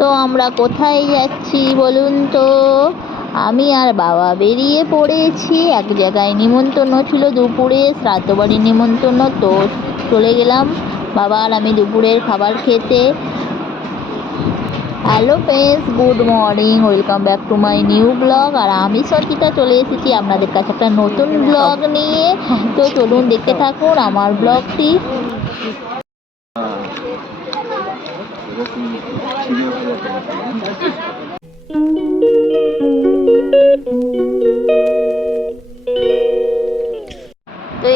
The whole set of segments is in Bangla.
তো আমরা কোথায় যাচ্ছি বলুন তো? আমি আর বাবা বেরিয়ে পড়েছি। এক জায়গায় নিমন্ত্রণ ছিল দুপুরে শ্রাদ্ধ বাড়ির নিমন্ত্রণ তো চলে গেলাম। বাবা আর আমি দুপুরের খাবার খেতে। Hello friends, good morning, welcome back to my new blog. আর আমি সঞ্চিতা চলে এসেছি আপনাদের কাছে একটা নতুন ব্লগ নিয়ে। তো চলুন দেখতে থাকুন আমার ব্লগটি। তো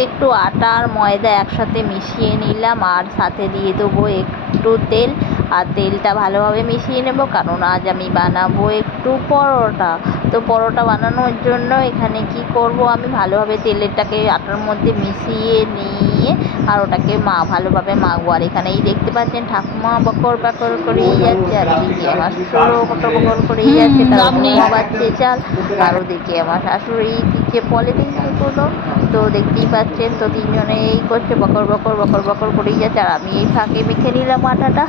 একটু আটা আর ময়দা একসাথে মিশিয়ে নিলাম, আর সাথে দিয়ে দেবো একটু তেল। আর তেলটা ভালোভাবে মিশিয়ে নেব, কারণ আজ আমি বানাবো একটু পরোটা। তো পরোটা বানানোর জন্য এখানে কি করব? আমি ভালোভাবে তেলেরটাকে আটার মধ্যে মিশিয়ে নিয়ে আর ওটাকে মা ভালোভাবে মাখবো। আর এখানেই দেখতে পাচ্ছেন ঠাকুমা বকর বকর করেই যাচ্ছে আর এদিকে আমার শ্বশুরও বকর বকর করেই যাচ্ছে কারণ চাল আর ওদিকে আমার শাশুড়ি দিকে পলিথিন করল তো দেখতেই পাচ্ছেন তো তিনজনে এই করছে বকর বকর বকর বকর করেই যাচ্ছে আর আমি এই ফাঁকে মেখে নিলাম আটাটা।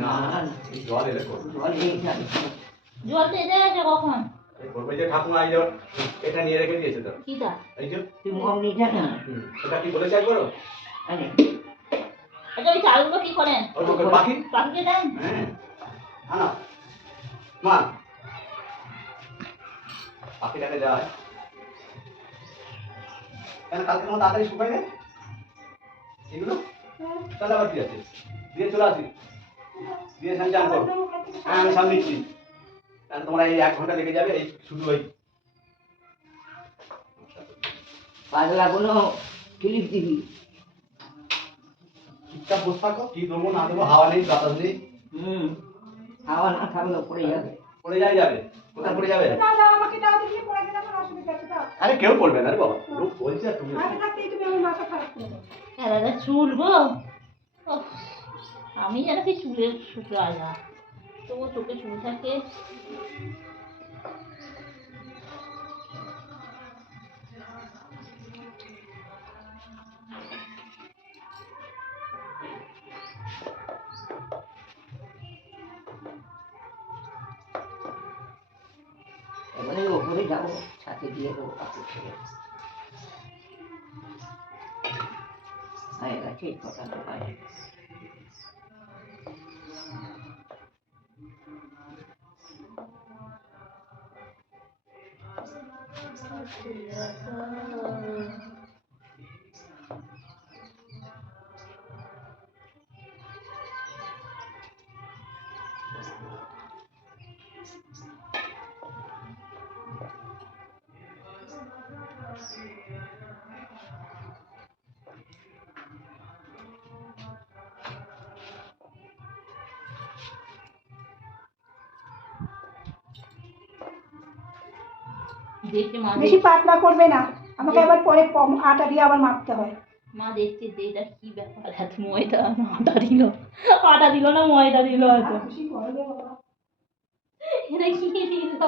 না এই জল তো গেছে কখন? এই যে ঠাকুমা এই এটা নিয়ে রেখে দিয়েছে তো কিটা এই যে তুই মম না এটা কি বলে চাই করো আরে আচ্ছা ওই চালগুলো কি করেন? ওই তো বাকি পাখিকে দেন। হ্যাঁ। আনা। মা। পাখিটাকে যায় কেন কালকে তোমার তাড়াতাড়ি শুকাই দেয় এগুলো? তাহলে আবার কি আছে দিয়ে চলে আসি দিয়ে চান করো। হ্যাঁ আমি সামনে নিচ্ছি। কারণ তোমরা এই এক ঘণ্টা লেগে যাবে এই শুধু ওই। পাগলা কোনো ক্লিপ দিবি? চুপচাপ বসে থাকো কি দেবো না দেবো হাওয়া নেই বাতাস নেই। হুম। হাওয়া না থাকলে পড়ে যাবে। পড়ে যাই যাবে কোথায় পড়ে যাবে? দাও দাও আমাকে দাও তুমি পড়ে গেলে কোনো অসুবিধা আছে দাও। আরে কেউ পড়বে না রে বাবা লোক বলছে আর তুমি আগে থাকতেই তুমি আমার মাথা খারাপ করে দাও। হ্যাঁ দাদা চুল গো। আমি যেন কি চুলের শুকরাই না। তবু চোখে চুল থাকে। এবারে ওপরে যাব ছাতে দিয়ে দেবো হয়ে গেছে এই কথা তো হয় বেশি পাতলা করবে না। আমাকে আবার পরে কম- আটা দিয়ে আবার মাখতে হয়। মা দেখছে যে এটা কি ব্যাপার এত ময়দা না আটা দিল। আটা দিল না ময়দা দিল বাবা। এটা কি দিল?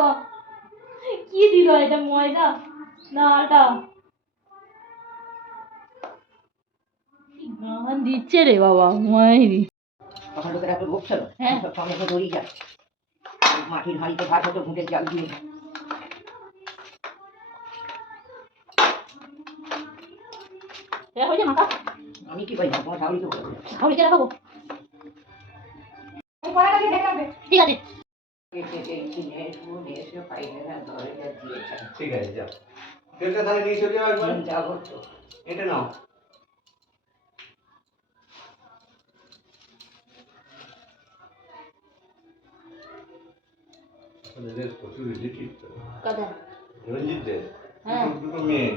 কি দিল এটা ময়দা না আটা? গান দিচ্ছে রে বাবা মায়েরি লোকের এত লোক ছিল হ্যাঁ। সব সঙ্গে তো দড়ি যায় মাটির হাঁড়িতে ভাত হতো ঘুঁটে জাল দিয়ে। এটা হয়েছে মাথা। আমি কি পাই তোমার শাড়ি তো বলে কে রাখাবো ওই কড়াইটা দিয়ে ঢেকে রাখবে। ঠিক আছে। ঠিক আছে যাও। তেলটা তাহলে নিয়ে চলে যাও একবার। যাব তো। এটা নাও। প্রচুর রিলেটিভ তো। কথা রঞ্জিতদের। হ্যাঁ। দুটো- মেয়ে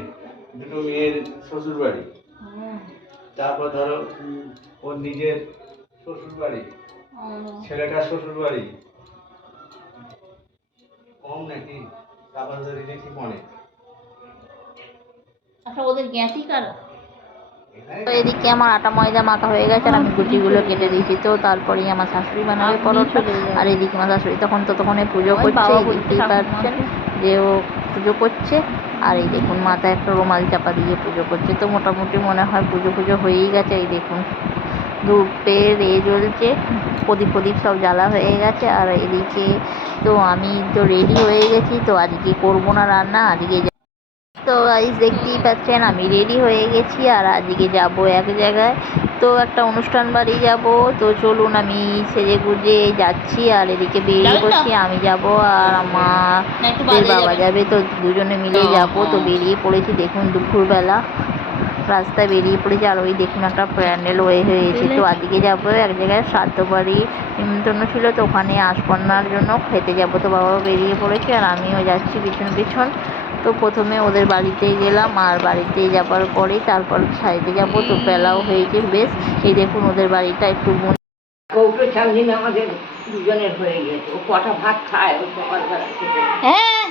দুটো মেয়ের শ্বশুর বাড়ি তারপর ধরো ওর নিজের শ্বশুর বাড়ি ছেলেটার শ্বশুর বাড়ি কম নাকি? তারপর ওদের রিলেটিভ অনেক। আচ্ছা ওদের জ্ঞাতি কারা তো এদিকে আমার আটা ময়দা মাখা হয়ে গেছে আর আমি গুটিগুলো কেটে দিয়েছি তো তারপরেই আমার শাশুড়ি বানাবে পরোটা। আর এদিকে আমার শাশুড়ি তখন তো ততক্ষণে পুজো করছে দেখতেই পাচ্ছেন যে ও পুজো করছে। আর এই দেখুন, মাথায় একটা রুমাল চাপা দিয়ে পুজো করছে। তো মোটামুটি মনে হয় পুজো পুজো হয়েই গেছে, এই দেখুন। ধূপের এ জ্বলছে, প্রদীপ প্রদীপ সব জ্বালা হয়ে গেছে। আর এদিকে তো আমি তো রেডি হয়ে গেছি, তো আজকে করব না রান্না, আজকে তো গাইজ দেখতেই পাচ্ছেন, আমি রেডি হয়ে গেছি। আর আজকে যাব এক জায়গায় তো একটা অনুষ্ঠান বাড়ি যাব। তো চলুন আমি সেজে গুজে যাচ্ছি আর এদিকে বেরিয়ে পড়ছি আমি যাব আর আমার বাবা যাবে। তো দুজনে মিলে যাব। তো বেরিয়ে পড়েছি দেখুন দুপুরবেলা। রাস্তায় বেরিয়ে পড়েছি আর ওই দেখুন একটা প্যান্ডেল হয়ে হয়েছে। তো আজকে যাব এক জায়গায় শ্রাদ্ধ বাড়ি নিমন্ত্রণ ছিল তো ওখানে আশপন্নার জন্য খেতে যাব। তো বাবাও বেরিয়ে পড়েছে আর আমিও যাচ্ছি পিছন পিছন। তো প্রথমে ওদের বাড়িতে গেলাম আর বাড়িতে যাবার পরেই তারপর সাইডে যাব তো বেলাও হয়েছে বেশ। এই দেখুন ওদের বাড়িটা একটু বন- কৌটো চাউমিন আমাদের দুজনের হয়ে গেছে। ও কটা ভাত খায় ও সকালবেলা হ্যাঁ।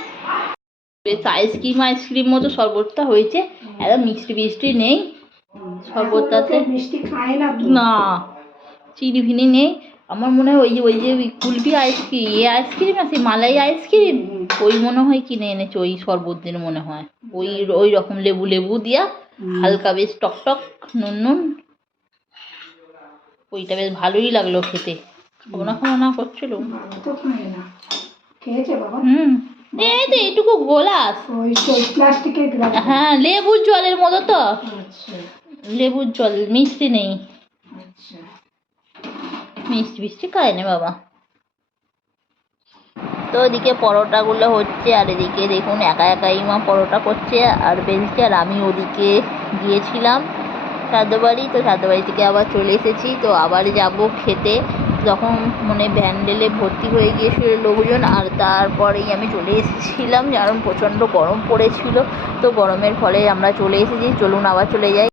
বেশ আইসক্রিম আইসক্রিম মতো শরবতটা হয়েছে। একদম মিষ্টি মিষ্টি নেই। শরবতটাতে মিষ্টি খায় না না চিনি ফিনি নেই। আমার মনে হয় ওই যে ওই যে ওই কুলফি আইসক্রিম এ আইসক্রিম আছে মালাই আইসক্রিম ওই মনে হয় কিনে এনেছে ওই শরবতের মনে হয়। ওই ওই রকম লেবু লেবু দিয়া হালকা বেশ টক টক নুন নুন। ওইটা বেশ ভালোই লাগল খেতে। খাব না খাব না করছিল। না হুম। এই তো এইটুকু গোলাস। প্লাস্টিকের হ্যাঁ লেবুর জলের মতো তো। আচ্ছা। লেবুর জল মিষ্টি নেই। মিষ্টি মিষ্টি খায় না বাবা। তো ওদিকে পরোটাগুলো হচ্ছে আর এদিকে দেখুন একা একাই মা পরোটা করছে আর বেলছে আর আমি ওদিকে গিয়েছিলাম শ্রাদ্ধ বাড়ি তো শ্রাদ্ধ বাড়ি থেকে আবার চলে এসেছি। তো আবার যাব খেতে। যখন মানে ভ্যান্ডেলে ভর্তি হয়ে গিয়েছিল লোকজন আর তারপরেই আমি চলে এসেছিলাম। কারণ প্রচণ্ড গরম পড়েছিল। তো গরমের ফলে আমরা চলে এসেছি। চলুন আবার চলে যাই।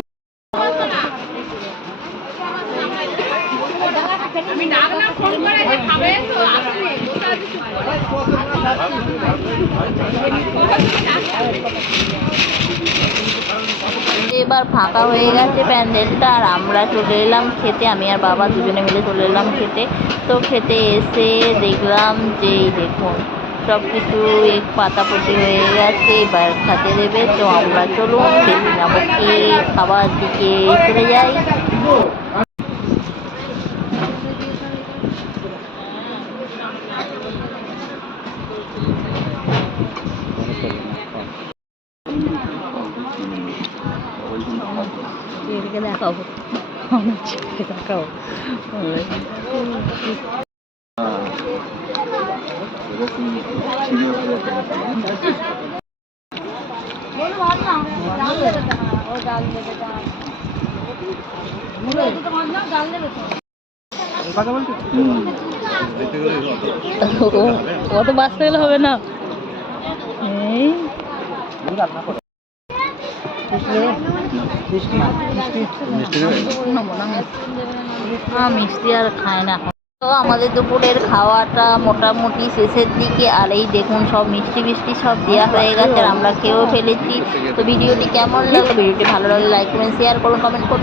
খাবছি এবার ফাঁকা হয়ে গেছে প্যান্ডেলটা, আর আমরা চলে এলাম খেতে। আমি আর বাবা দুজনে মিলে চলে এলাম খেতে। তো খেতে এসে দেখলাম যে দেখুন সব কিছু এক পাতাপতি হয়ে গেছে, এবার খেতে দেবে। তো আমরা চলুন বেশি না বকে খাবার দিকে চলে যাই। এদিকে দেখাবো দেখাও অত বাঁচতে গেলে হবে না এই হ্যাঁ মিষ্টি? আর খায় না। তো আমাদের দুপুরের খাওয়াটা মোটামুটি শেষের দিকে, আর এই দেখুন সব মিষ্টি মিষ্টি সব দেওয়া হয়ে গেছে, আর আমরা খেয়েও ফেলেছি। তো ভিডিওটি কেমন লাগল? ভিডিওটি ভালো লাগলে লাইক করুন শেয়ার করুন কমেন্ট করবেন